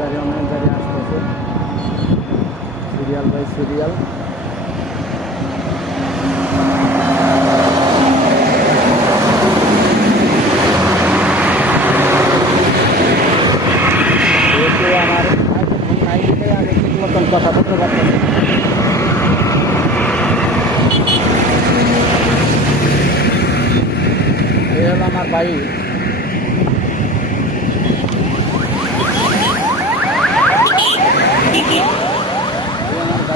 গাড়ি অনেক গাড়ি আসতেছে। Serial by serial. কথা বলতে পারতেছি আমার বাড়ি। আমার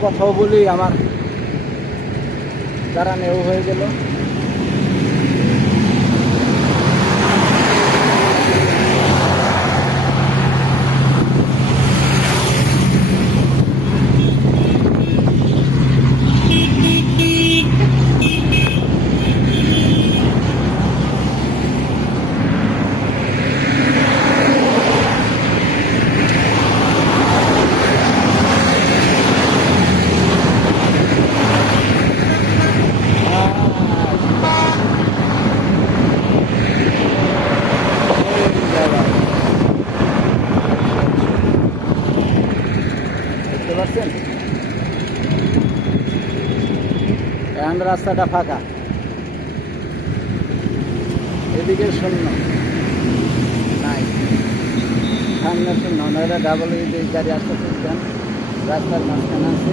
কথাও বলি আমার নেও হয়ে গেল। পাচ্ছেন এখন রাস্তাটা ফাঁকা। এদিকে শূন্য। নাই। সামনে শূন্য নয়টা ডাবল গাড়ি আসতে খুঁজছেন রাস্তার মাঝখানে আছে।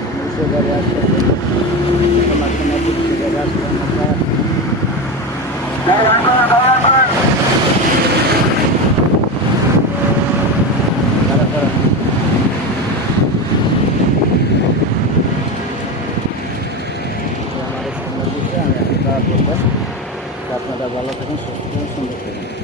দুশো গাড়ি আসতে তোমার সঙ্গে দুশো গাড়ি আসতে আমরা তারা তারা আমার সুন্দর দিচ্ছে আমি এখন তারা বলবো আপনারা ভালো থাকুন সুস্থ থাকুন সুন্দর থাকুন